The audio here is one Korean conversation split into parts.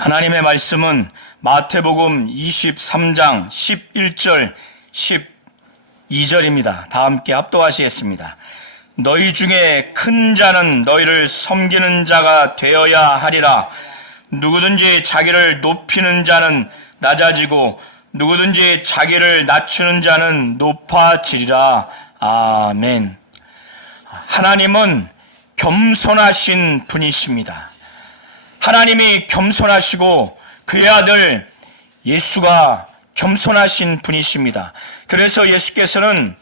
하나님의 말씀은 마태복음 23장 11절 12절입니다. 다 함께 합독하시겠습니다. 너희 중에 큰 자는 너희를 섬기는 자가 되어야 하리라. 누구든지 자기를 높이는 자는 낮아지고 누구든지 자기를 낮추는 자는 높아지리라. 아멘. 하나님은 겸손하신 분이십니다. 하나님이 겸손하시고 그의 아들 예수가 겸손하신 분이십니다. 그래서 예수께서는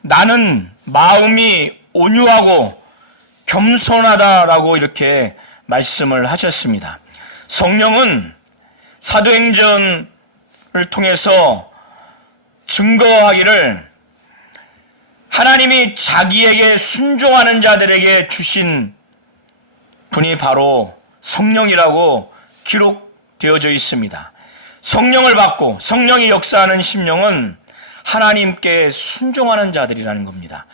나는 마음이 온유하고 겸손하다라고 이렇게 말씀을 하셨습니다. 성령은 사도행전을 통해서 증거하기를 하나님이 자기에게 순종하는 자들에게 주신 분이 바로 성령이라고 기록되어져 있습니다. 성령을 받고 성령이 역사하는 심령은 하나님께 순종하는 자들이라는 겁니다.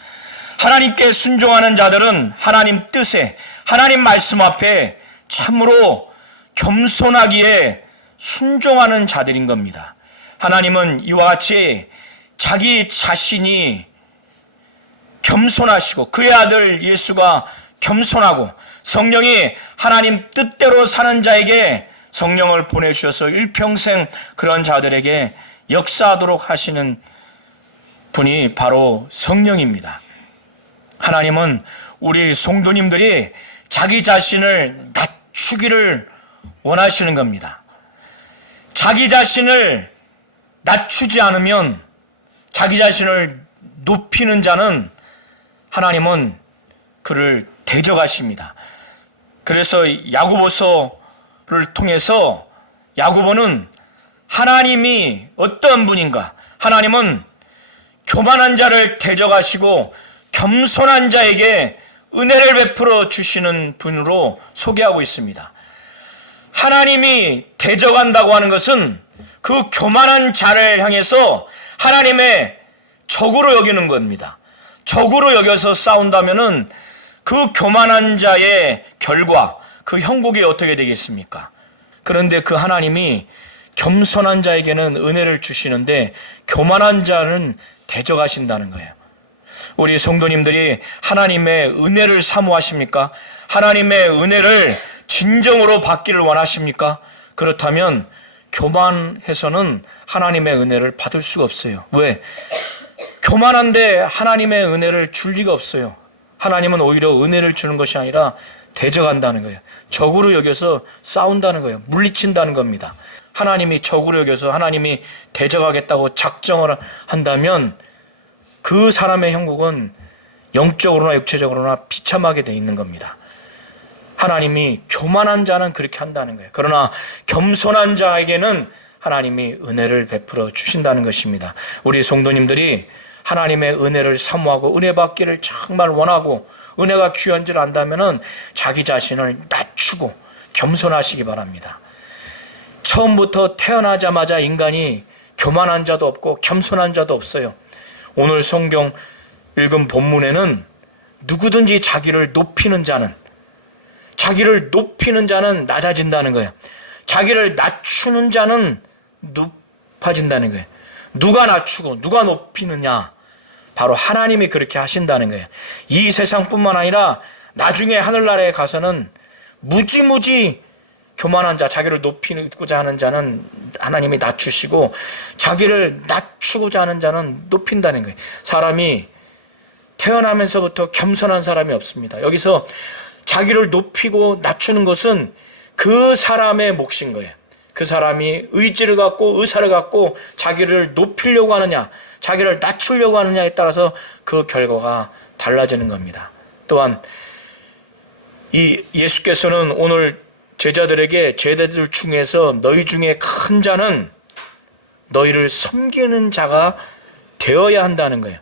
하나님께 순종하는 자들은 하나님 뜻에, 하나님 말씀 앞에 참으로 겸손하기에 순종하는 자들인 겁니다. 하나님은 이와 같이 자기 자신이 겸손하시고 그의 아들 예수가 겸손하고 성령이 하나님 뜻대로 사는 자에게 성령을 보내주셔서 일평생 그런 자들에게 역사하도록 하시는 분이 바로 성령입니다. 하나님은 우리 성도님들이 자기 자신을 낮추기를 원하시는 겁니다. 자기 자신을 낮추지 않으면 자기 자신을 높이는 자는 하나님은 그를 대적하십니다. 그래서 야고보서를 통해서 야고보는 하나님이 어떤 분인가, 하나님은 교만한 자를 대적하시고 겸손한 자에게 은혜를 베풀어 주시는 분으로 소개하고 있습니다. 하나님이 대적한다고 하는 것은 그 교만한 자를 향해서 하나님의 적으로 여기는 겁니다. 적으로 여겨서 싸운다면은 그 교만한 자의 결과, 그 형국이 어떻게 되겠습니까? 그런데 그 하나님이 겸손한 자에게는 은혜를 주시는데 교만한 자는 대적하신다는 거예요. 우리 성도님들이 하나님의 은혜를 사모하십니까? 하나님의 은혜를 진정으로 받기를 원하십니까? 그렇다면 교만해서는 하나님의 은혜를 받을 수가 없어요. 왜? 교만한데 하나님의 은혜를 줄 리가 없어요. 하나님은 오히려 은혜를 주는 것이 아니라 대적한다는 거예요. 적으로 여겨서 싸운다는 거예요. 물리친다는 겁니다. 하나님이 적으로 여겨서 하나님이 대적하겠다고 작정을 한다면 그 사람의 형국은 영적으로나 육체적으로나 비참하게 돼 있는 겁니다. 하나님이 교만한 자는 그렇게 한다는 거예요. 그러나 겸손한 자에게는 하나님이 은혜를 베풀어 주신다는 것입니다. 우리 성도님들이 하나님의 은혜를 사모하고 은혜 받기를 정말 원하고 은혜가 귀한 줄 안다면 자기 자신을 낮추고 겸손하시기 바랍니다. 처음부터 태어나자마자 인간이 교만한 자도 없고 겸손한 자도 없어요. 오늘 성경 읽은 본문에는 누구든지 자기를 높이는 자는 낮아진다는 거예요. 자기를 낮추는 자는 높아진다는 거예요. 누가 낮추고 누가 높이느냐? 바로 하나님이 그렇게 하신다는 거예요. 이 세상뿐만 아니라 나중에 하늘나라에 가서는 무지무지 교만한 자, 자기를 높이고자 하는 자는 하나님이 낮추시고 자기를 낮추고자 하는 자는 높인다는 거예요. 사람이 태어나면서부터 겸손한 사람이 없습니다. 여기서 자기를 높이고 낮추는 것은 그 사람의 몫인 거예요. 그 사람이 의지를 갖고 의사를 갖고 자기를 높이려고 하느냐, 자기를 낮추려고 하느냐에 따라서 그 결과가 달라지는 겁니다. 또한 이 예수께서는 오늘 제자들에게 제자들 중에서 너희 중에 큰 자는 너희를 섬기는 자가 되어야 한다는 거예요.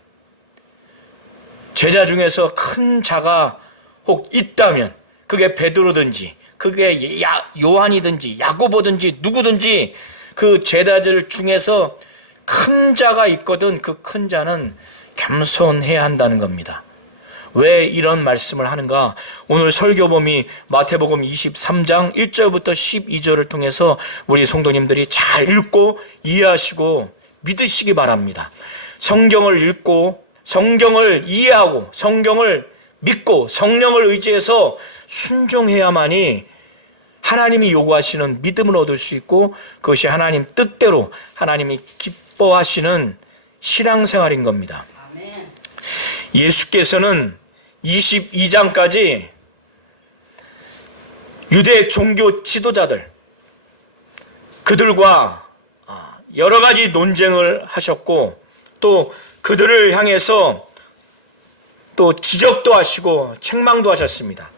제자 중에서 큰 자가 혹 있다면 그게 베드로든지 그게 요한이든지 야고보든지 누구든지 그 제자들 중에서 큰 자가 있거든 그 큰 자는 겸손해야 한다는 겁니다. 왜 이런 말씀을 하는가? 오늘 설교범이 마태복음 23장 1절부터 12절을 통해서 우리 성도님들이 잘 읽고 이해하시고 믿으시기 바랍니다. 성경을 읽고 성경을 이해하고 성경을 믿고 성령을 의지해서 순종해야만이 하나님이 요구하시는 믿음을 얻을 수 있고 그것이 하나님 뜻대로 하나님이 기뻐하시는 신앙생활인 겁니다. 예수께서는 22장까지 유대 종교 지도자들 그들과 여러 가지 논쟁을 하셨고 또 그들을 향해서 또 지적도 하시고 책망도 하셨습니다.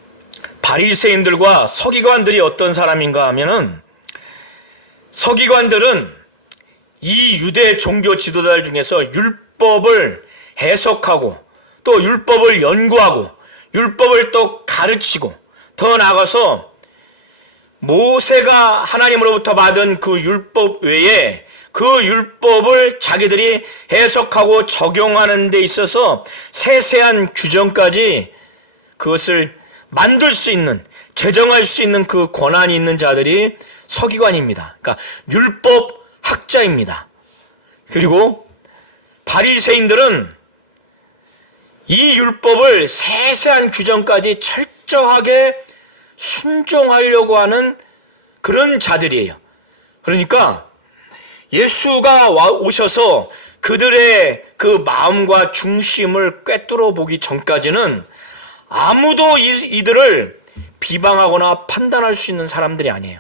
바리새인들과 서기관들이 어떤 사람인가 하면은 서기관들은 이 유대 종교 지도자들 중에서 율법을 해석하고 또 율법을 연구하고 율법을 또 가르치고 더 나아가서 모세가 하나님으로부터 받은 그 율법 외에 그 율법을 자기들이 해석하고 적용하는 데 있어서 세세한 규정까지 그것을 만들 수 있는, 제정할 수 있는 그 권한이 있는 자들이 서기관입니다. 그러니까 율법 학자입니다. 그리고 바리새인들은 이 율법을 세세한 규정까지 철저하게 순종하려고 하는 그런 자들이에요. 그러니까 예수가 오셔서 그들의 그 마음과 중심을 꿰뚫어 보기 전까지는 아무도 이들을 비방하거나 판단할 수 있는 사람들이 아니에요.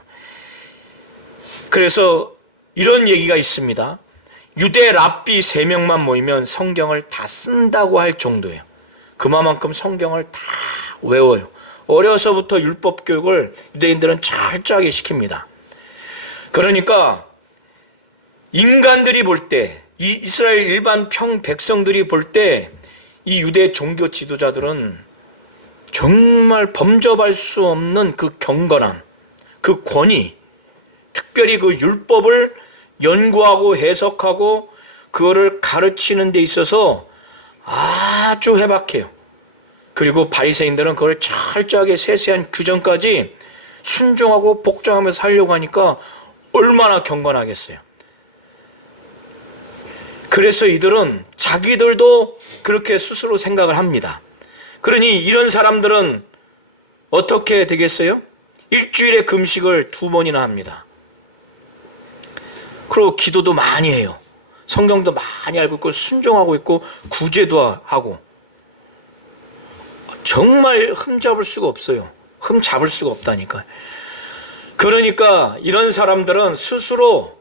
그래서 이런 얘기가 있습니다. 유대 랍비 3명만 모이면 성경을 다 쓴다고 할 정도예요. 그만큼 성경을 다 외워요. 어려서부터 율법 교육을 유대인들은 철저하게 시킵니다. 그러니까 인간들이 볼 때, 이 이스라엘 일반 백성들이 볼 때 이 유대 종교 지도자들은 정말 범접할 수 없는 그 경건함, 그 권위, 특별히 그 율법을 연구하고 해석하고 그거를 가르치는 데 있어서 아주 해박해요. 그리고 바리새인들은 그걸 철저하게 세세한 규정까지 순종하고 복종하면서 살려고 하니까 얼마나 경건하겠어요. 그래서 이들은 자기들도 그렇게 스스로 생각을 합니다. 그러니 이런 사람들은 어떻게 되겠어요? 일주일에 금식을 2번이나 합니다. 그리고 기도도 많이 해요. 성경도 많이 알고 있고 순종하고 있고 구제도 하고 정말 흠잡을 수가 없어요. 흠잡을 수가 없다니까. 그러니까 이런 사람들은 스스로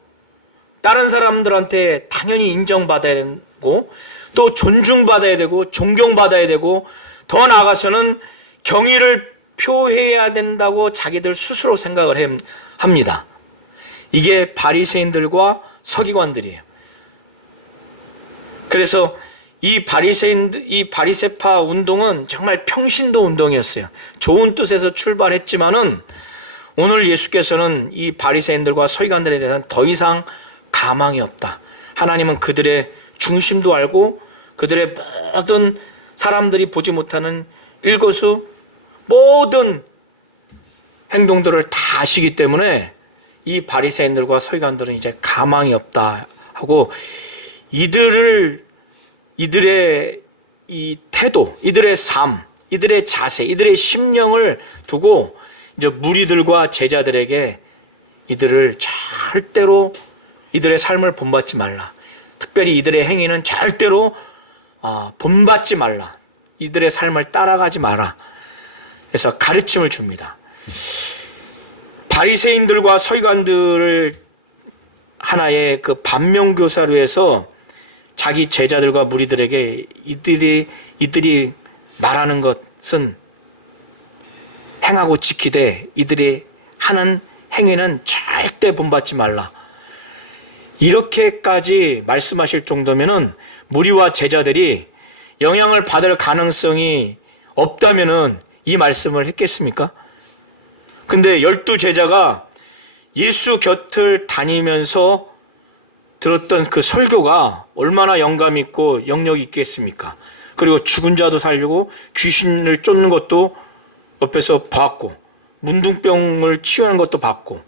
다른 사람들한테 당연히 인정받아야 되고 또 존중받아야 되고 존경받아야 되고 더 나아가서는 경의를 표해야 된다고 자기들 스스로 생각을 합니다. 이게 바리새인들과 서기관들이에요. 그래서 이 바리새파 운동은 정말 평신도 운동이었어요. 좋은 뜻에서 출발했지만은 오늘 예수께서는 이 바리새인들과 서기관들에 대해서는 더 이상 가망이 없다. 하나님은 그들의 중심도 알고 그들의 모든 사람들이 보지 못하는 일거수 모든 행동들을 다 아시기 때문에 이 바리새인들과 서기관들은 이제 가망이 없다 하고 이들의 이 태도, 이들의 삶, 이들의 자세, 이들의 심령을 두고 이제 무리들과 제자들에게 이들을 절대로 이들의 삶을 본받지 말라. 특별히 이들의 행위는 절대로 본받지 말라. 이들의 삶을 따라가지 마라. 그래서 가르침을 줍니다. 바리새인들과 서기관들을 하나의 그 반면교사로 해서 자기 제자들과 무리들에게 이들이 말하는 것은 행하고 지키되 이들이 하는 행위는 절대 본받지 말라. 이렇게까지 말씀하실 정도면은 무리와 제자들이 영향을 받을 가능성이 없다면은 이 말씀을 했겠습니까? 근데 12제자가 예수 곁을 다니면서 들었던 그 설교가 얼마나 영감 있고 영역이 있겠습니까? 그리고 죽은 자도 살리고 귀신을 쫓는 것도 옆에서 봤고, 문둥병을 치유하는 것도 봤고,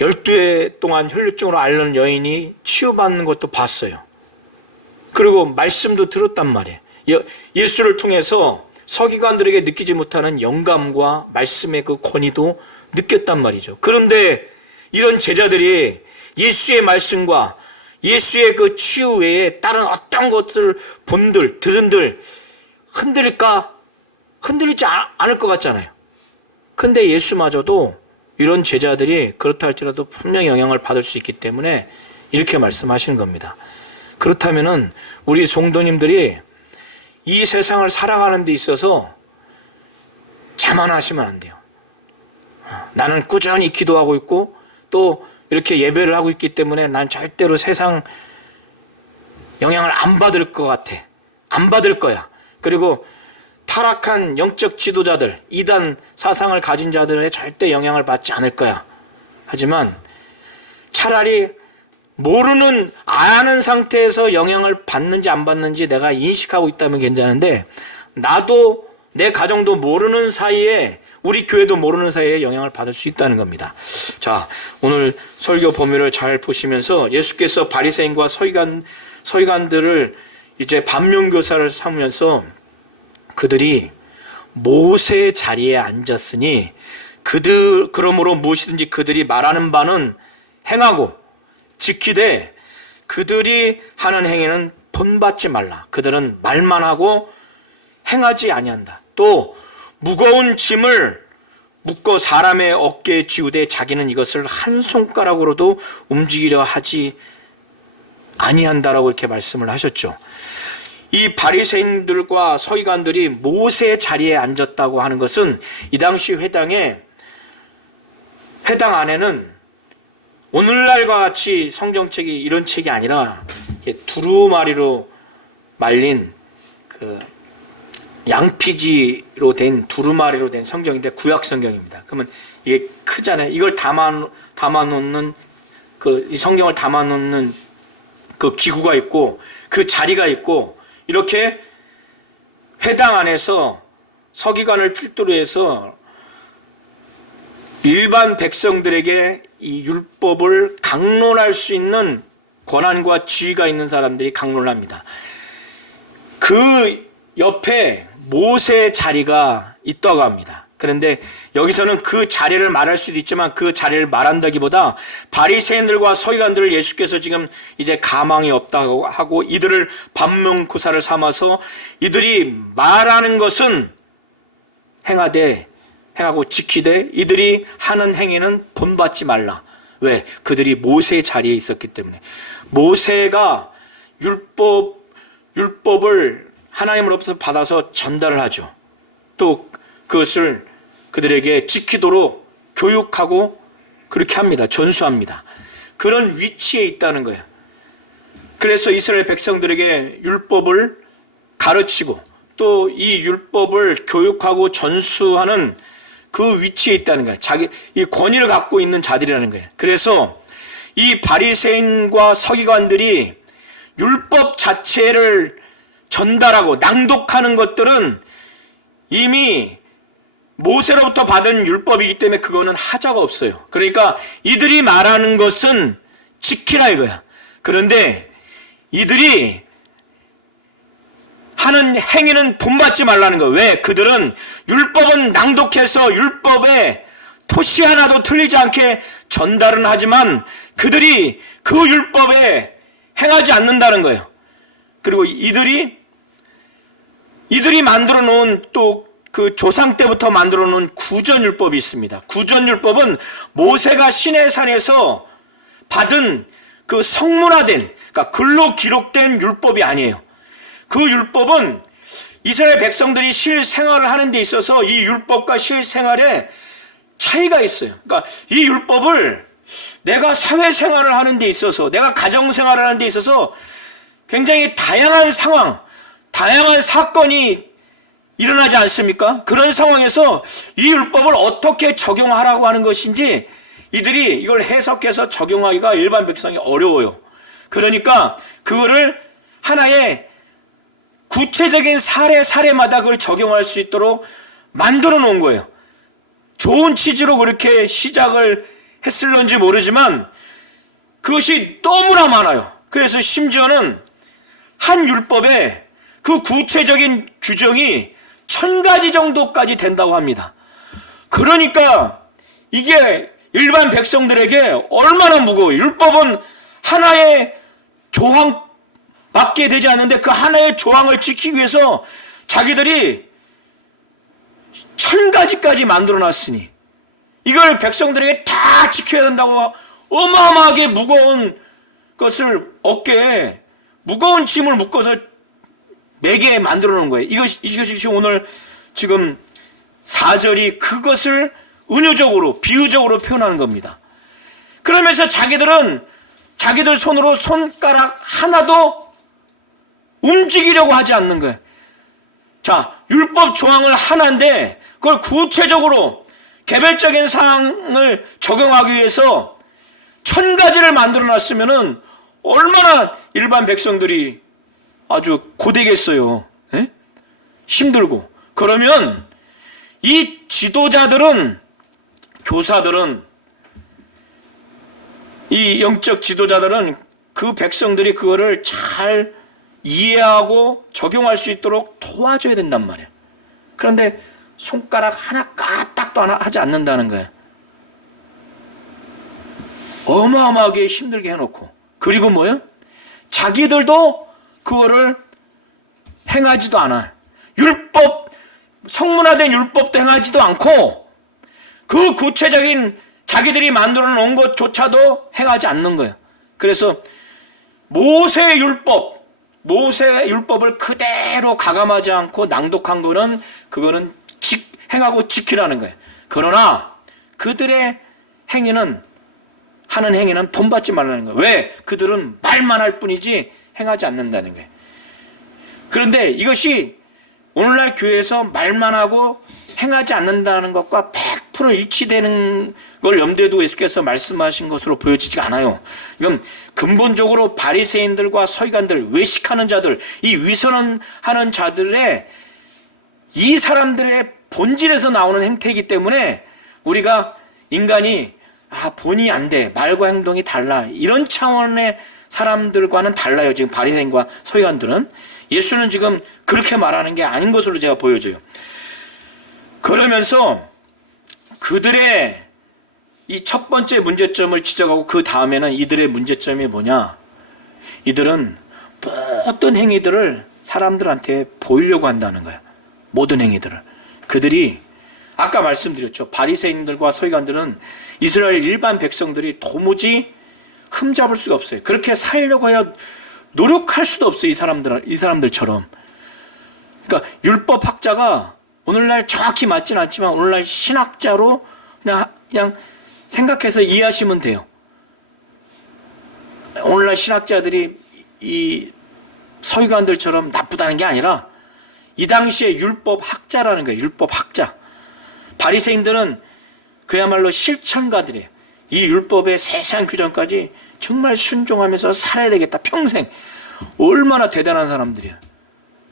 12해 동안 혈류증으로 앓는 여인이 치유받는 것도 봤어요. 그리고 말씀도 들었단 말이에요. 예수를 통해서 서기관들에게 느끼지 못하는 영감과 말씀의 그 권위도 느꼈단 말이죠. 그런데 이런 제자들이 예수의 말씀과 예수의 그 치유 외에 다른 어떤 것을 본들, 들은들 흔들릴까? 흔들리지 않을 것 같잖아요. 근데 예수마저도 이런 제자들이 그렇다 할지라도 분명히 영향을 받을 수 있기 때문에 이렇게 말씀하시는 겁니다. 그렇다면은 우리 성도님들이 이 세상을 살아가는 데 있어서 자만하시면 안 돼요. 나는 꾸준히 기도하고 있고 또 이렇게 예배를 하고 있기 때문에 난 절대로 세상 영향을 안 받을 것 같아. 안 받을 거야. 그리고 타락한 영적 지도자들, 이단 사상을 가진 자들의 절대 영향을 받지 않을 거야. 하지만 차라리 모르는, 아는 상태에서 영향을 받는지 안 받는지 내가 인식하고 있다면 괜찮은데, 나도 내 가정도 모르는 사이에, 우리 교회도 모르는 사이에 영향을 받을 수 있다는 겁니다. 자, 오늘 설교 범위를 잘 보시면서 예수께서 바리새인과 서기관들을 이제 반면교사를 삼으면서 그들이 모세의 자리에 앉았으니 그러므로 무엇이든지 그들이 말하는 바는 행하고 지키되 그들이 하는 행위는 본받지 말라. 그들은 말만 하고 행하지 아니한다. 또 무거운 짐을 묶어 사람의 어깨에 지우되 자기는 이것을 한 손가락으로도 움직이려 하지 아니한다라고 이렇게 말씀을 하셨죠. 이 바리새인들과 서기관들이 모세의 자리에 앉았다고 하는 것은 이 당시 회당 안에는 오늘날과 같이 성경책이 이런 책이 아니라 두루마리로 말린 그 양피지로 된 두루마리로 된 성경인데 구약 성경입니다. 그러면 이게 크잖아요. 이걸 담아놓는 이 성경을 담아놓는 그 기구가 있고 그 자리가 있고 이렇게 회당 안에서 서기관을 필두로 해서 일반 백성들에게 이 율법을 강론할 수 있는 권한과 지위가 있는 사람들이 강론합니다. 그 옆에 모세의 자리가 있다고 합니다. 그런데 여기서는 그 자리를 말할 수도 있지만 그 자리를 말한다기보다 바리새인들과 서기관들을 예수께서 지금 이제 가망이 없다고 하고 이들을 반면교사를 삼아서 이들이 말하는 것은 행하고 지키되 이들이 하는 행위는 본받지 말라. 왜? 그들이 모세의 자리에 있었기 때문에. 모세가 율법을 하나님으로부터 받아서 전달을 하죠. 또 그것을 그들에게 지키도록 교육하고 그렇게 합니다. 전수합니다. 그런 위치에 있다는 거예요. 그래서 이스라엘 백성들에게 율법을 가르치고 또 이 율법을 교육하고 전수하는 그 위치에 있다는 거예요. 이 권위를 갖고 있는 자들이라는 거예요. 그래서 이 바리새인과 서기관들이 율법 자체를 전달하고 낭독하는 것들은 이미 모세로부터 받은 율법이기 때문에 그거는 하자가 없어요. 그러니까 이들이 말하는 것은 지키라 이거야. 그런데 이들이 하는 행위는 본받지 말라는 거예요. 왜? 그들은 율법은 낭독해서 율법에 토시 하나도 틀리지 않게 전달은 하지만 그들이 그 율법에 행하지 않는다는 거예요. 그리고 이들이 만들어 놓은 또 그 조상 때부터 만들어 놓은 구전율법이 있습니다. 구전율법은 모세가 시내산에서 받은 그 성문화된, 그러니까 글로 기록된 율법이 아니에요. 그 율법은 이스라엘 백성들이 실생활을 하는 데 있어서 이 율법과 실생활에 차이가 있어요. 그러니까 이 율법을 내가 사회생활을 하는 데 있어서, 내가 가정생활을 하는 데 있어서 굉장히 다양한 상황, 다양한 사건이 일어나지 않습니까? 그런 상황에서 이 율법을 어떻게 적용하라고 하는 것인지 이들이 이걸 해석해서 적용하기가 일반 백성이 어려워요. 그러니까 그거를 하나의 구체적인 사례마다 그걸 적용할 수 있도록 만들어 놓은 거예요. 좋은 취지로 그렇게 시작을 했을런지 모르지만 그것이 너무나 많아요. 그래서 심지어는 한 율법에 그 구체적인 규정이 1000가지 정도까지 된다고 합니다. 그러니까 이게 일반 백성들에게 얼마나 무거워요. 율법은 하나의 조항밖에 되지 않는데 그 하나의 조항을 지키기 위해서 자기들이 1000가지까지 만들어놨으니 이걸 백성들에게 다 지켜야 된다고 어마어마하게 무거운 것을 어깨에 무거운 짐을 묶어서 매게 만들어 놓은 거예요. 이것이 오늘 지금 4절이 그것을 은유적으로 비유적으로 표현하는 겁니다. 그러면서 자기들은 자기들 손으로 손가락 하나도 움직이려고 하지 않는 거예요. 자, 율법 조항을 하나인데 그걸 구체적으로 개별적인 사항을 적용하기 위해서 1000가지를 만들어 놨으면은 얼마나 일반 백성들이 아주 고되겠어요. 에? 힘들고. 그러면 이 지도자들은, 교사들은, 이 영적 지도자들은 그 백성들이 그거를 잘 이해하고 적용할 수 있도록 도와줘야 된단 말이에요. 그런데 손가락 하나 까딱도 하지 않는다는 거예요. 어마어마하게 힘들게 해놓고. 그리고 뭐예요? 자기들도 그거를 행하지도 않아. 성문화된 율법도 행하지도 않고 그 구체적인 자기들이 만들어 놓은 것조차도 행하지 않는 거예요. 그래서 모세의 율법을 그대로 가감하지 않고 낭독한 거는 그거는 행하고 지키라는 거예요. 그러나 그들의 하는 행위는 본받지 말라는 거예요. 왜? 그들은 말만 할 뿐이지 행하지 않는다는 거예요. 그런데 이것이 오늘날 교회에서 말만 하고 행하지 않는다는 것과 100% 일치되는 걸 염두에 두고 예수께서 말씀하신 것으로 보여지지 않아요. 이건 근본적으로 바리새인들과 서기관들, 외식하는 자들, 이 위선하는 자들의 이 사람들의 본질에서 나오는 행태이기 때문에 우리가 인간이 본이 안 돼, 말과 행동이 달라, 이런 차원의 사람들과는 달라요. 지금 바리새인과 서기관들은. 예수는 지금 그렇게 말하는 게 아닌 것으로 제가 보여져요. 그러면서 그들의 이 첫 번째 문제점을 지적하고 그 다음에는 이들의 문제점이 뭐냐? 이들은 모든 행위들을 사람들한테 보이려고 한다는 거야. 모든 행위들을. 그들이 아까 말씀드렸죠. 바리새인들과 서기관들은 이스라엘 일반 백성들이 도무지 흠잡을 수가 없어요. 그렇게 살려고 해야 노력할 수도 없어요. 이 사람들처럼. 그러니까 율법학자가 오늘날 정확히 맞지는 않지만 오늘날 신학자로 그냥 생각해서 이해하시면 돼요. 오늘날 신학자들이 이 서기관들처럼 나쁘다는 게 아니라 이 당시에 율법학자라는 거예요. 율법학자. 바리새인들은 그야말로 실천가들이에요. 이 율법의 세세한 규정까지 정말 순종하면서 살아야 되겠다. 평생. 얼마나 대단한 사람들이에요.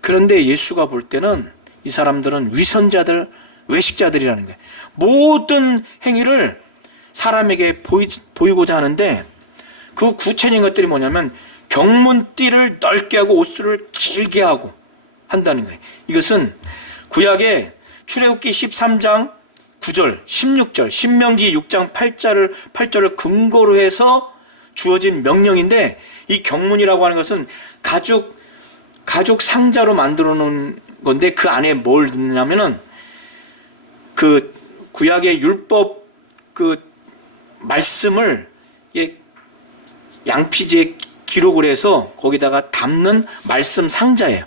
그런데 예수가 볼 때는 이 사람들은 위선자들, 외식자들이라는 거예요. 모든 행위를 사람에게 보이고자 하는데 그 구체적인 것들이 뭐냐면 경문띠를 넓게 하고 옷수를 길게 하고 한다는 거예요. 이것은 구약의 출애굽기 13장 9절, 16절, 신명기 6장 8절을 근거로 해서 주어진 명령인데 이 경문이라고 하는 것은 가죽 상자로 만들어 놓은 건데 그 안에 뭘 넣냐면은 그 구약의 율법 그 말씀을 양피지에 기록을 해서 거기다가 담는 말씀 상자예요.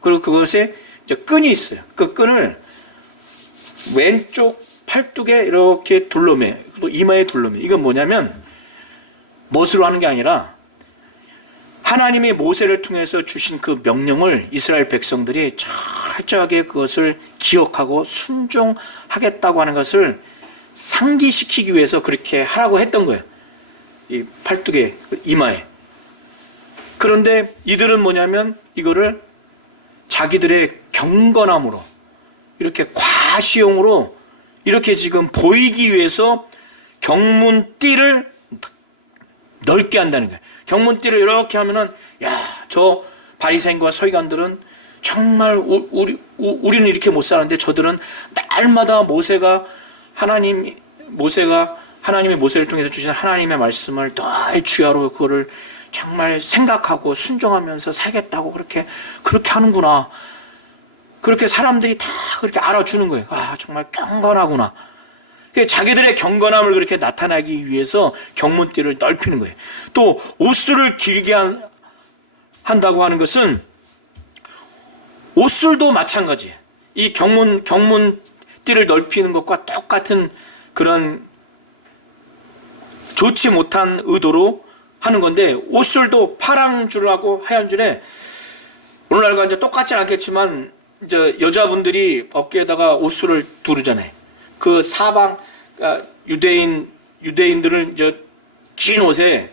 그리고 그것에 이제 끈이 있어요. 그 끈을 왼쪽 팔뚝에 이렇게 둘러매, 또 이마에 둘러매. 이건 뭐냐면 멋으로 하는 게 아니라 하나님이 모세를 통해서 주신 그 명령을 이스라엘 백성들이 철저하게 그것을 기억하고 순종하겠다고 하는 것을 상기시키기 위해서 그렇게 하라고 했던 거예요. 이 팔뚝에, 이마에. 그런데 이들은 뭐냐면 이거를 자기들의 경건함으로 이렇게 과시용으로 이렇게 지금 보이기 위해서 경문띠를 넓게 한다는 거예요. 경문띠를 이렇게 하면은 저 바리새인과 서기관들은 정말 우리는 이렇게 못 사는데 저들은 날마다 모세가 하나님이 모세를 통해서 주신 하나님의 말씀을 늘 주야로 그거를 정말 생각하고 순종하면서 살겠다고 그렇게 하는구나. 그렇게 사람들이 다 그렇게 알아주는 거예요. 정말 경건하구나. 자기들의 경건함을 그렇게 나타나기 위해서 경문띠를 넓히는 거예요. 또 옷술을 길게 한다고 하는 것은 옷술도 마찬가지예요. 이 경문띠를 넓히는 것과 똑같은 그런 좋지 못한 의도로 하는 건데, 옷술도 파란 줄하고 하얀 줄에 오늘날과 이제 똑같진 않겠지만 이제 여자분들이 어깨에다가 옷술을 두르잖아요. 그 사방 유대인들은 이제 긴 옷에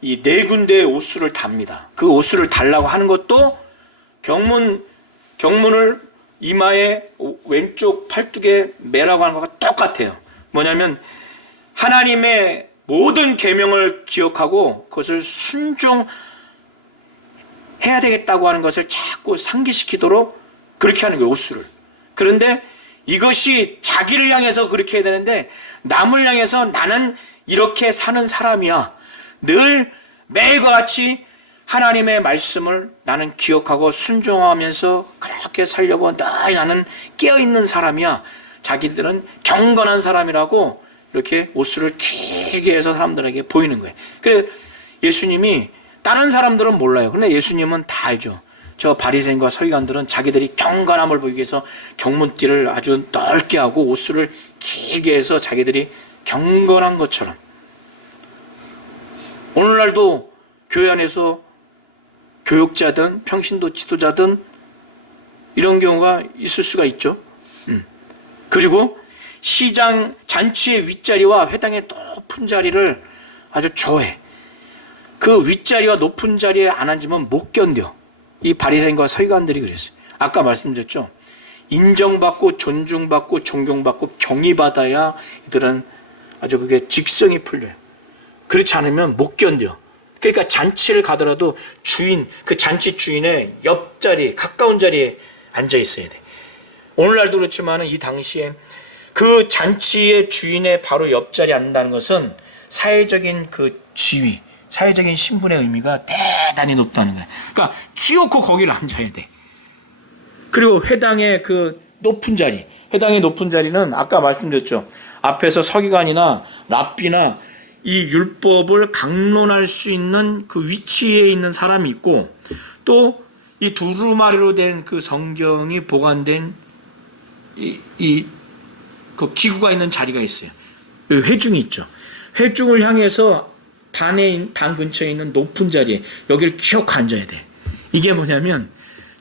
이 네 군데의 옷술을 답니다. 그 옷술을 달라고 하는 것도 경문을 이마에 왼쪽 팔뚝에 매라고 하는 것과 똑같아요. 뭐냐면 하나님의 모든 계명을 기억하고 그것을 순종해야 되겠다고 하는 것을 자꾸 상기시키도록 그렇게 하는 거예요, 옷술을. 그런데 이것이 자기를 향해서 그렇게 해야 되는데 남을 향해서 나는 이렇게 사는 사람이야. 늘 매일과 같이 하나님의 말씀을 나는 기억하고 순종하면서 그렇게 살려고 늘 나는 깨어있는 사람이야. 자기들은 경건한 사람이라고 이렇게 옷술을 길게 해서 사람들에게 보이는 거예요. 그래서 예수님이, 다른 사람들은 몰라요. 근데 예수님은 다 알죠. 저 바리새인과 서기관들은 자기들이 경건함을 보이기 위해서 경문띠를 아주 넓게 하고 옷술을 길게 해서 자기들이 경건한 것처럼. 오늘날도 교회 안에서 교육자든 평신도 지도자든 이런 경우가 있을 수가 있죠. 그리고 시장 잔치의 윗자리와 회당의 높은 자리를 아주 좋아해. 그 윗자리와 높은 자리에 안 앉으면 못 견뎌. 이 바리새인과 서기관들이 그랬어요. 아까 말씀드렸죠. 인정받고 존중받고 존경받고 경의받아야 이들은 아주 그게 직성이 풀려요. 그렇지 않으면 못 견뎌. 그러니까 잔치를 가더라도 그 잔치 주인의 옆자리, 가까운 자리에 앉아 있어야 돼. 오늘날도 그렇지만 이 당시에 그 잔치의 주인의 바로 옆자리에 앉는다는 것은 사회적인 그 지위, 사회적인 신분의 의미가 대단히 높다는 거예요. 그러니까 키워코 거기를 앉아야 돼. 그리고 회당의 그 높은 자리, 회당의 높은 자리는 아까 말씀드렸죠. 앞에서 서기관이나 랍비나 이 율법을 강론할 수 있는 그 위치에 있는 사람이 있고, 또 이 두루마리로 된 그 성경이 보관된 그 기구가 있는 자리가 있어요. 여기 회중이 있죠. 회중을 향해서 단 근처에 있는 높은 자리에 여기를 기어코 앉아야 돼. 이게 뭐냐면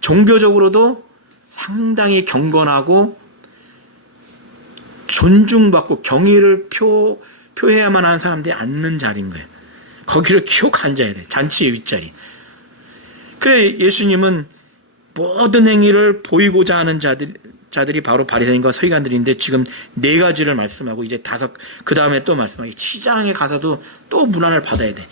종교적으로도 상당히 경건하고 존중받고 경의를 표해야만 하는 사람들이 앉는 자리인 거예요. 거기를 기어코 앉아야 돼. 잔치의 윗자리. 그래 예수님은 모든 행위를 보이고자 하는 자들이 바로 바리새인과 서기관들인데 지금 네 가지를 말씀하고 이제 그 다음에 또 말씀하고 시장에 가서도 또 문안을 받아야 돼.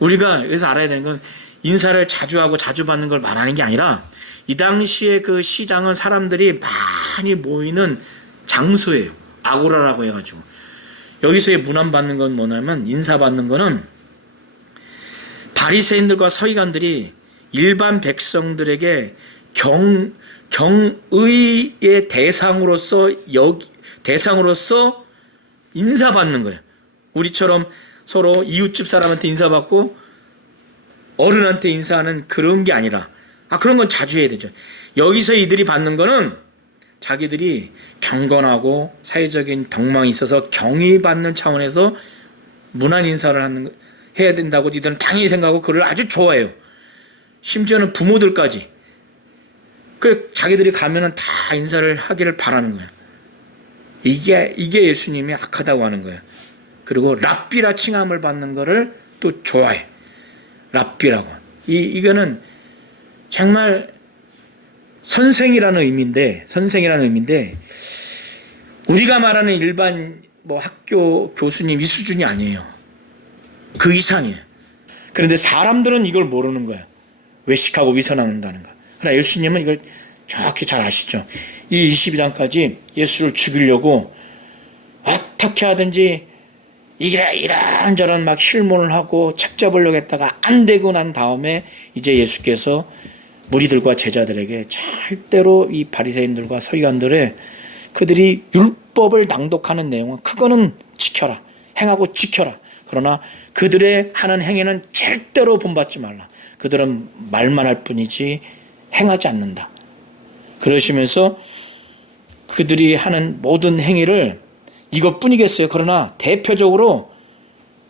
우리가 여기서 알아야 되는 건 인사를 자주 하고 자주 받는 걸 말하는 게 아니라 이 당시에 그 시장은 사람들이 많이 모이는 장소예요. 아고라라고 해가지고 여기서의 문안 받는 건 뭐냐면, 인사 받는 거는 바리새인들과 서기관들이 일반 백성들에게 경의의 대상으로서 인사받는 거예요. 우리처럼 서로 이웃집 사람한테 인사받고 어른한테 인사하는 그런 게 아니라, 그런 건 자주 해야 되죠. 여기서 이들이 받는 거는 자기들이 경건하고 사회적인 덕망이 있어서 경의받는 차원에서 문안 인사를 해야 된다고 이들은 당연히 생각하고 그걸 아주 좋아해요. 심지어는 부모들까지. 그 자기들이 가면은 다 인사를 하기를 바라는 거예요. 이게 예수님이 악하다고 하는 거예요. 그리고 랍비라 칭함을 받는 거를 또 좋아해. 랍비라고. 이거는 정말 선생이라는 의미인데 우리가 말하는 일반 뭐 학교 교수님 이 수준이 아니에요. 그 이상이에요. 그런데 사람들은 이걸 모르는 거예요. 외식하고 위선한다는 거. 그러나 예수님은 이걸 정확히 잘 아시죠. 이 22장까지 예수를 죽이려고 어떻게 하든지 이런저런 막 실문을 하고 책 잡으려고 했다가 안 되고 난 다음에 이제 예수께서 무리들과 제자들에게 절대로 이 바리새인들과 서기관들의 그들이 율법을 낭독하는 내용은 그거는 지켜라. 행하고 지켜라. 그러나 그들의 하는 행위는 절대로 본받지 말라. 그들은 말만 할 뿐이지 행하지 않는다. 그러시면서 그들이 하는 모든 행위를 이것뿐이겠어요. 그러나 대표적으로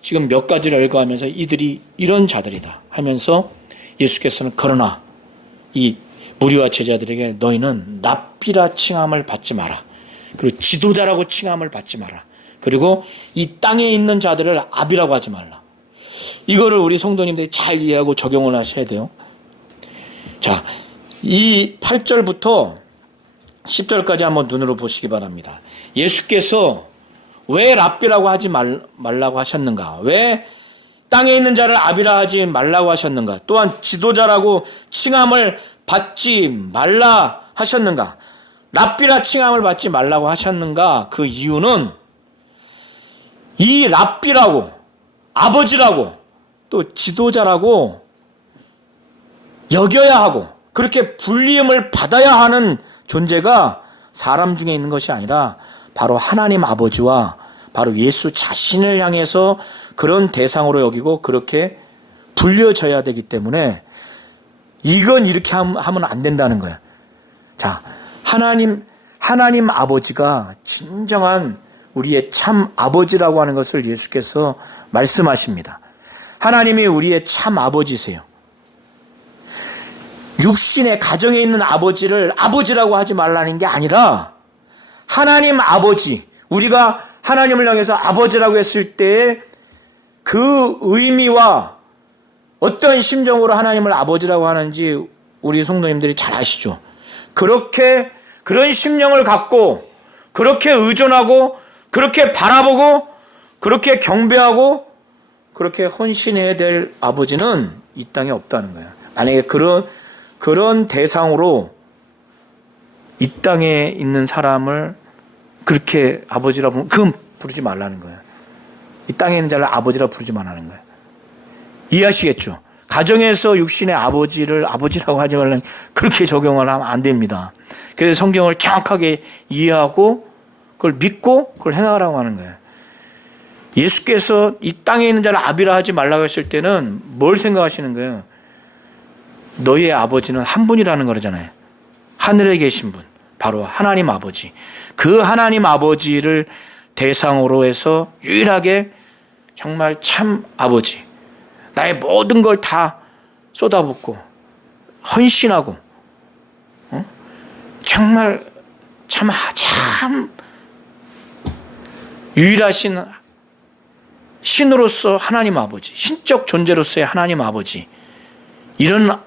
지금 몇 가지를 열거하면서 이들이 이런 자들이다 하면서 예수께서는 그러나 이 무리와 제자들에게 너희는 랍비라 칭함을 받지 마라. 그리고 지도자라고 칭함을 받지 마라. 그리고 이 땅에 있는 자들을 아비라고 하지 말라. 이거를 우리 성도님들이 잘 이해하고 적용을 하셔야 돼요. 자, 이 8절부터 10절까지 한번 눈으로 보시기 바랍니다. 예수께서 왜 랍비라고 하지 말라고 하셨는가? 왜 땅에 있는 자를 아비라 하지 말라고 하셨는가? 또한 지도자라고 칭함을 받지 말라 하셨는가? 랍비라 칭함을 받지 말라고 하셨는가? 그 이유는 이 랍비라고 아버지라고 또 지도자라고 여겨야 하고 그렇게 불리움을 받아야 하는 존재가 사람 중에 있는 것이 아니라 바로 하나님 아버지와 바로 예수 자신을 향해서 그런 대상으로 여기고 그렇게 불려져야 되기 때문에 이건 이렇게 하면 안 된다는 거예요. 자, 하나님 아버지가 진정한 우리의 참 아버지라고 하는 것을 예수께서 말씀하십니다. 하나님이 우리의 참 아버지세요. 육신의 가정에 있는 아버지를 아버지라고 하지 말라는 게 아니라 하나님 아버지, 우리가 하나님을 향해서 아버지라고 했을 때의 그 의미와 어떤 심정으로 하나님을 아버지라고 하는지 우리 성도님들이 잘 아시죠. 그렇게 그런 심령을 갖고 그렇게 의존하고 그렇게 바라보고 그렇게 경배하고 그렇게 헌신해야 될 아버지는 이 땅에 없다는 거예요. 만약에 그런 대상으로 이 땅에 있는 사람을 그렇게 아버지라 부르면 그건 부르지 말라는 거예요. 이 땅에 있는 자를 아버지라 부르지 말라는 거예요. 이해하시겠죠? 가정에서 육신의 아버지를 아버지라고 하지 말라는 그렇게 적용을 하면 안 됩니다. 그래서 성경을 정확하게 이해하고 그걸 믿고 그걸 행하라고 하는 거예요. 예수께서 이 땅에 있는 자를 아비라 하지 말라고 했을 때는 뭘 생각하시는 거예요? 너희의 아버지는 한 분이라는 거잖아요. 하늘에 계신 분, 바로 하나님 아버지. 그 하나님 아버지를 대상으로 해서 유일하게 정말 참 아버지, 나의 모든 걸 다 쏟아붓고 헌신하고 정말 참 유일하신 신으로서 하나님 아버지, 신적 존재로서의 하나님 아버지, 이런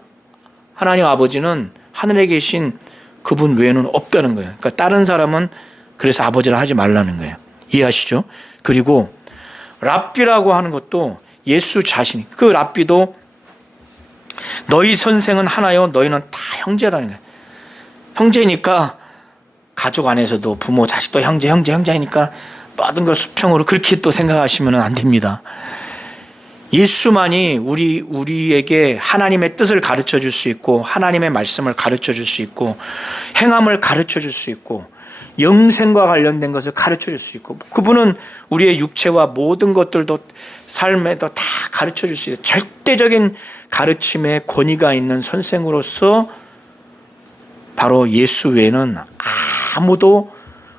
하나님 아버지는 하늘에 계신 그분 외에는 없다는 거예요. 그러니까 다른 사람은 그래서 아버지라 하지 말라는 거예요. 이해하시죠? 그리고 랍비라고 하는 것도 예수 자신이, 그 랍비도 너희 선생은 하나요, 너희는 다 형제라는 거예요. 형제니까 가족 안에서도 부모, 자식도 형제니까 모든 걸 수평으로 그렇게 또 생각하시면 안 됩니다. 예수만이 우리에게 하나님의 뜻을 가르쳐 줄 수 있고 하나님의 말씀을 가르쳐 줄 수 있고 행함을 가르쳐 줄 수 있고 영생과 관련된 것을 가르쳐 줄 수 있고 그분은 우리의 육체와 모든 것들도 삶에도 다 가르쳐 줄 수 있어요. 절대적인 가르침의 권위가 있는 선생으로서 바로 예수 외에는 아무도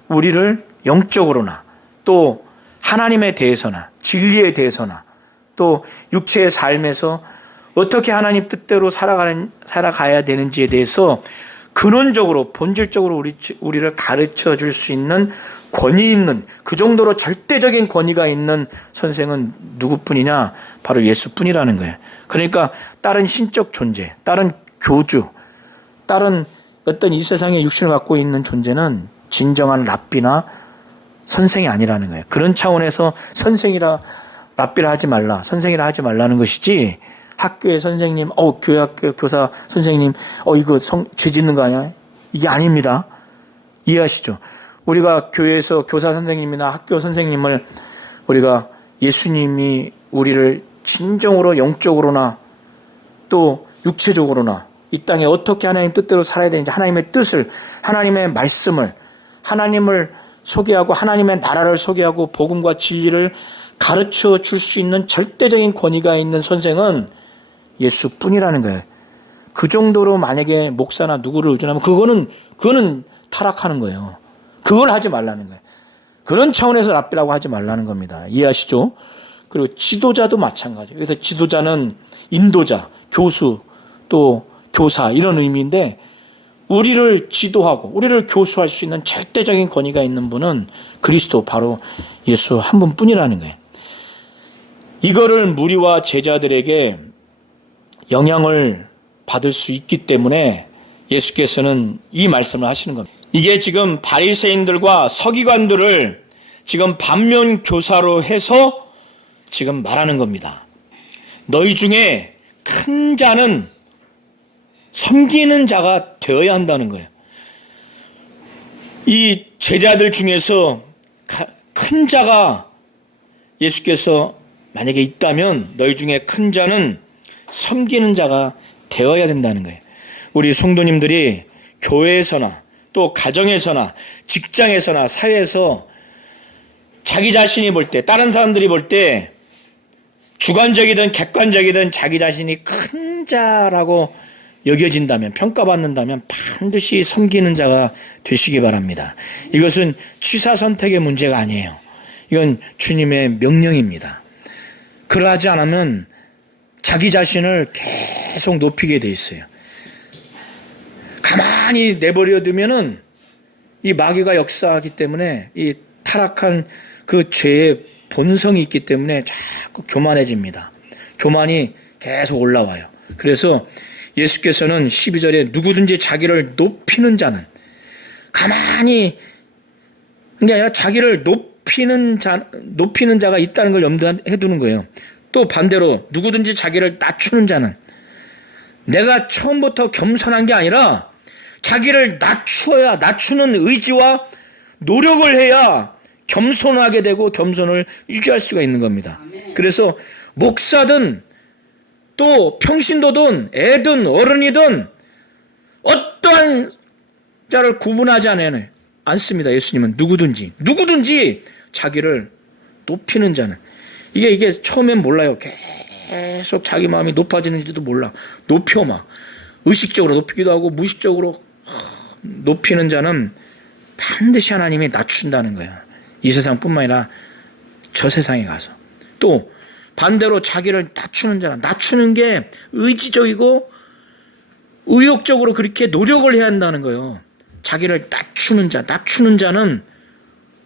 우리를 영적으로나 또 하나님에 대해서나 진리에 대해서나 또 육체의 삶에서 어떻게 하나님 뜻대로 살아가야 되는지에 대해서 근원적으로 본질적으로 우리를 가르쳐 줄 수 있는 권위 있는, 그 정도로 절대적인 권위가 있는 선생은 누구뿐이냐? 바로 예수뿐이라는 거예요. 그러니까 다른 신적 존재, 다른 교주, 다른 어떤 이 세상에 육신을 갖고 있는 존재는 진정한 랍비나 선생이 아니라는 거예요. 그런 차원에서 선생이라, 랍비라 하지 말라, 선생이라 하지 말라는 것이지, 학교의 선생님, 교회 학교 교사 선생님, 이거 죄 짓는 거 아니야? 이게 아닙니다. 이해하시죠? 우리가 교회에서 교사 선생님이나 학교 선생님을 우리가 예수님이 우리를 진정으로 영적으로나 또 육체적으로나 이 땅에 어떻게 하나님 뜻대로 살아야 되는지, 하나님의 뜻을, 하나님의 말씀을, 하나님을 소개하고 하나님의 나라를 소개하고 복음과 진리를 가르쳐 줄 수 있는 절대적인 권위가 있는 선생은 예수뿐이라는 거예요. 그 정도로 만약에 목사나 누구를 의존하면 그거는 타락하는 거예요. 그걸 하지 말라는 거예요. 그런 차원에서 랍비라고 하지 말라는 겁니다. 이해하시죠? 그리고 지도자도 마찬가지예요. 그래서 지도자는 인도자, 교수, 또 교사 이런 의미인데, 우리를 지도하고 우리를 교수할 수 있는 절대적인 권위가 있는 분은 그리스도, 바로 예수 한 분뿐이라는 거예요. 이거를 무리와 제자들에게 영향을 받을 수 있기 때문에 예수께서는 이 말씀을 하시는 겁니다. 이게 지금 바리새인들과 서기관들을 지금 반면 교사로 해서 지금 말하는 겁니다. 너희 중에 큰 자는 섬기는 자가 되어야 한다는 거예요. 이 제자들 중에서 큰 자가 예수께서 만약에 있다면 너희 중에 큰 자는 섬기는 자가 되어야 된다는 거예요. 우리 성도님들이 교회에서나 또 가정에서나 직장에서나 사회에서 자기 자신이 볼 때, 다른 사람들이 볼 때 주관적이든 객관적이든 자기 자신이 큰 자라고 여겨진다면, 평가받는다면 반드시 섬기는 자가 되시기 바랍니다. 이것은 취사 선택의 문제가 아니에요. 이건 주님의 명령입니다. 그러하지 않으면 자기 자신을 계속 높이게 돼 있어요. 가만히 내버려 두면은 이 마귀가 역사하기 때문에, 이 타락한 그 죄의 본성이 있기 때문에 자꾸 교만해집니다. 교만이 계속 올라와요. 그래서 예수께서는 12절에 누구든지 자기를 높이는 자는, 가만히 그게 아니라 자기를 높이는 자가 있다는 걸 염두해 두는 거예요. 또 반대로 누구든지 자기를 낮추는 자는, 내가 처음부터 겸손한 게 아니라 자기를 낮추는 의지와 노력을 해야 겸손하게 되고 겸손을 유지할 수가 있는 겁니다. 그래서 목사든 또 평신도든 애든 어른이든 어떠한 자를 구분하지 않습니다. 예수님은 누구든지 자기를 높이는 자는, 이게 처음엔 몰라요. 계속 자기 마음이 높아지는지도 몰라. 높여 막 의식적으로 높이기도 하고 무의식적으로 높이는 자는 반드시 하나님이 낮춘다는 거예요. 이 세상뿐만 아니라 저 세상에 가서. 또 반대로 자기를 낮추는 자는, 낮추는 게 의지적이고 의욕적으로 그렇게 노력을 해야 한다는 거예요. 자기를 낮추는 자는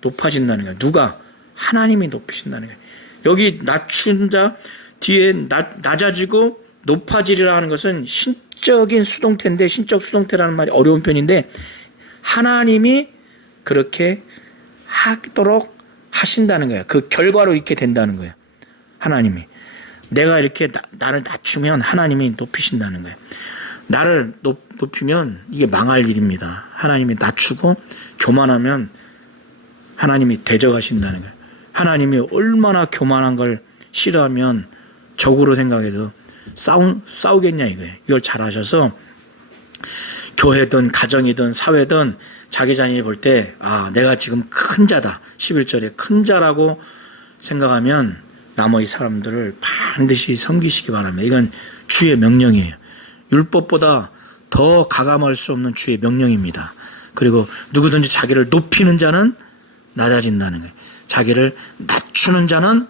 높아진다는 거예요. 누가? 하나님이 높이신다는 거예요. 여기 낮춘 자 뒤에 낮아지고 높아지리라 하는 것은 신적인 수동태인데, 신적 수동태라는 말이 어려운 편인데, 하나님이 그렇게 하도록 하신다는 거예요. 그 결과로 이렇게 된다는 거예요. 하나님이. 내가 이렇게 나를 낮추면 하나님이 높이신다는 거예요. 나를 높이면 이게 망할 일입니다. 하나님이 낮추고 교만하면 하나님이 대적하신다는 거예요. 하나님이 얼마나 교만한 걸 싫어하면 적으로 생각해서 싸우겠냐 이거예요. 이걸 잘 아셔서 교회든 가정이든 사회든 자기 자신이 볼 때, 내가 지금 큰 자다, 11절에 큰 자라고 생각하면 나머지 사람들을 반드시 섬기시기 바랍니다. 이건 주의 명령이에요. 율법보다 더 가감할 수 없는 주의 명령입니다. 그리고 누구든지 자기를 높이는 자는 낮아진다는 거예요. 자기를 낮추는 자는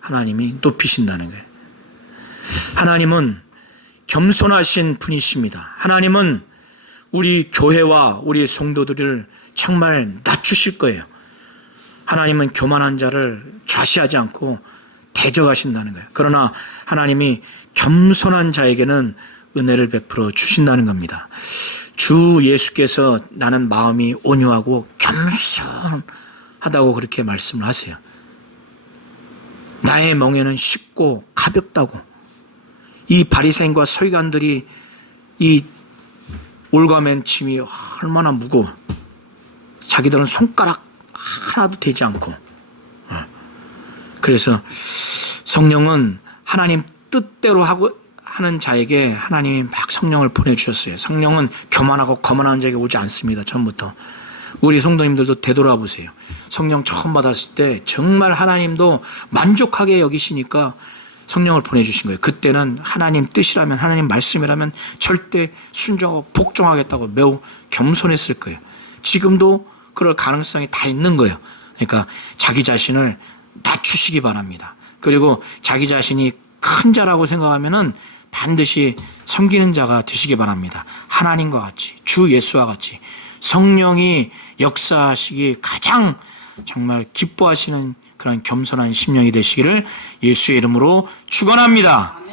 하나님이 높이신다는 거예요. 하나님은 겸손하신 분이십니다. 하나님은 우리 교회와 우리 성도들을 정말 낮추실 거예요. 하나님은 교만한 자를 좌시하지 않고 대적하신다는 거예요. 그러나 하나님이 겸손한 자에게는 은혜를 베풀어 주신다는 겁니다. 주 예수께서 나는 마음이 온유하고 겸손하다고 그렇게 말씀을 하세요. 나의 멍에는 쉽고 가볍다고. 이 바리새인과 서기관들이 이 올가맨 짐이 얼마나 무거워. 자기들은 손가락 하나도 되지 않고. 그래서 성령은 하나님 뜻대로 하는 자에게 하나님이 막 성령을 보내주셨어요. 성령은 교만하고 거만한 자에게 오지 않습니다. 처음부터. 우리 성도님들도 되돌아보세요. 성령 처음 받았을 때 정말 하나님도 만족하게 여기시니까 성령을 보내주신 거예요. 그때는 하나님 뜻이라면, 하나님 말씀이라면 절대 순종하고 복종하겠다고 매우 겸손했을 거예요. 지금도 그럴 가능성이 다 있는 거예요. 그러니까 자기 자신을 낮추시기 바랍니다. 그리고 자기 자신이 큰 자라고 생각하면은 반드시 섬기는 자가 되시기 바랍니다. 하나님과 같이, 주 예수와 같이 성령이 역사하시기 가장 정말 기뻐하시는 그런 겸손한 심령이 되시기를 예수의 이름으로 축원합니다.